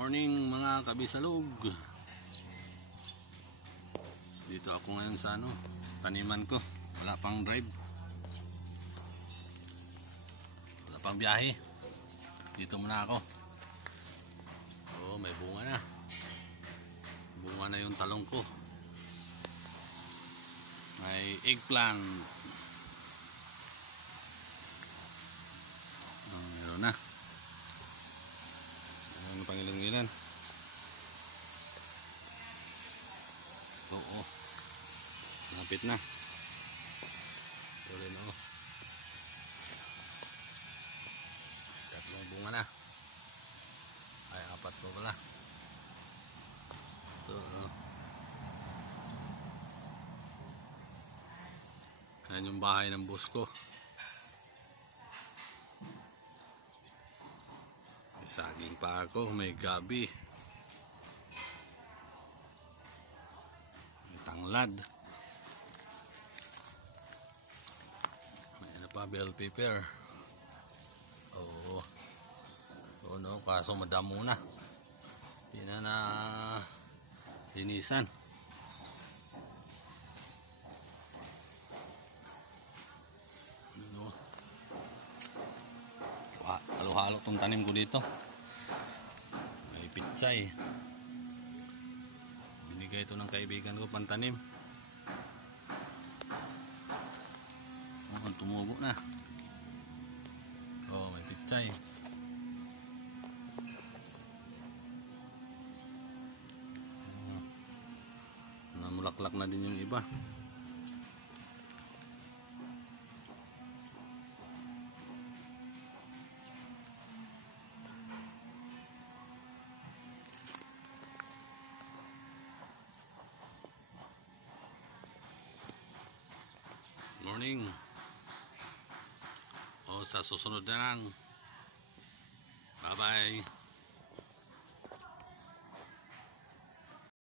Morning mga kabisalog. Dito ako ngayon sa taniman ko. Wala pang drive. Wala pang biyahe. Dito muna ako. Oh, may bunga na. Bunga na yung talong ko. May eggplant. Meron na. Ano pang ilang-ilan? Oo. Napit na. Ito rin o. Tatlong bunga na. Ay, apat po pala. Ito o. Ayan yung bahay ng boss ko. May saging pa ako. May gabi. May tanglad. May ano pa, bell pepper. Oo. Oo no, kaso madamo na. Hindi na linisan. Halo-halo tong tanim ko dito. May pitsay. Binigay ito ng kaibigan ko pantanim. Oh, tumubo na. Oh, may pitsay. Namulaklak na din yung iba. Morning. O sa susunod na lang. Bye bye.